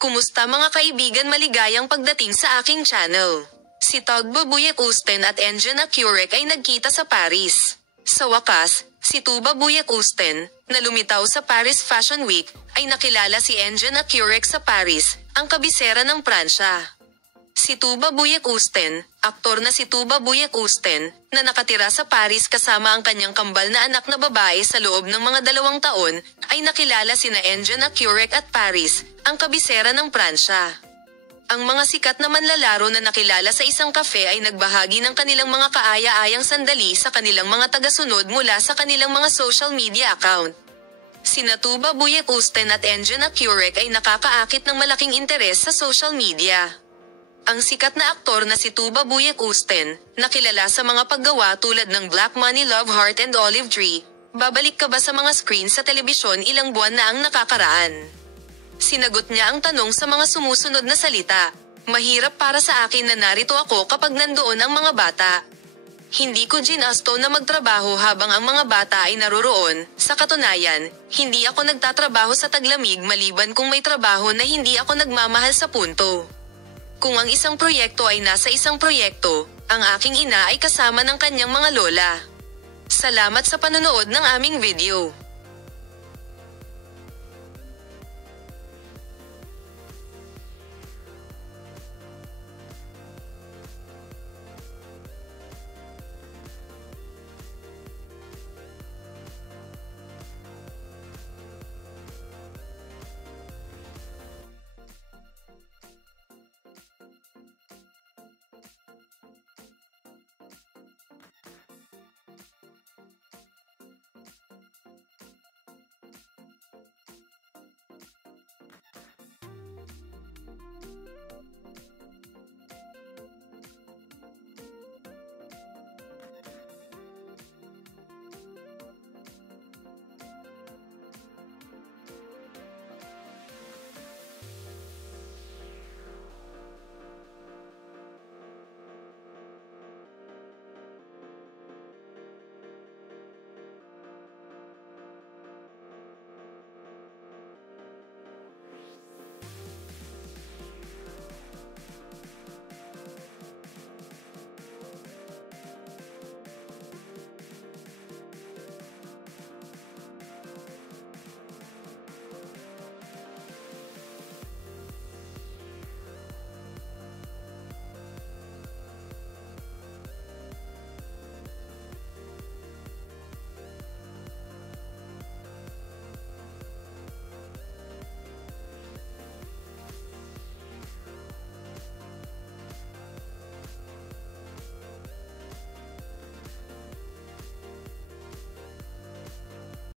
Kumusta mga kaibigan, maligayang pagdating sa aking channel. Si Tuba Buick Usten at Engin Acurec ay nagkita sa Paris. Sa wakas, si Tuba Buick Usten, na lumitaw sa Paris Fashion Week, ay nakilala si Engin Acurec sa Paris, ang kabisera ng Pransya. Si Tuba Buick Usten, aktor na si Tuba Buick Usten, na nakatira sa Paris kasama ang kanyang kambal na anak na babae sa loob ng mga 2 taon, ay nakilala sina Engin Acurec at Paris, ang kabisera ng Pransya. Ang mga sikat na manlalaro na nakilala sa isang cafe ay nagbahagi ng kanilang mga kaaya-ayang sandali sa kanilang mga tagasunod mula sa kanilang mga social media account. Sina Tuba Buick Usten at Engin Acurec ay nakakaakit ng malaking interes sa social media. Ang sikat na aktor na si Tuba Buick Usten, nakilala sa mga paggawa tulad ng Black Money, Love Heart and Olive Tree, babalik ka ba sa mga screen sa telebisyon ilang buwan na ang nakakaraan? Sinagot niya ang tanong sa mga sumusunod na salita, "Mahirap para sa akin na narito ako kapag nandoon ang mga bata. Hindi ko ginasto na magtrabaho habang ang mga bata ay naroroon. Sa katunayan, hindi ako nagtatrabaho sa taglamig maliban kung may trabaho na hindi ako nagmamahal sa punto. Kung ang isang proyekto ay nasa isang proyekto, ang aking ina ay kasama ng kanyang mga lola." Salamat sa panonood ng aming video.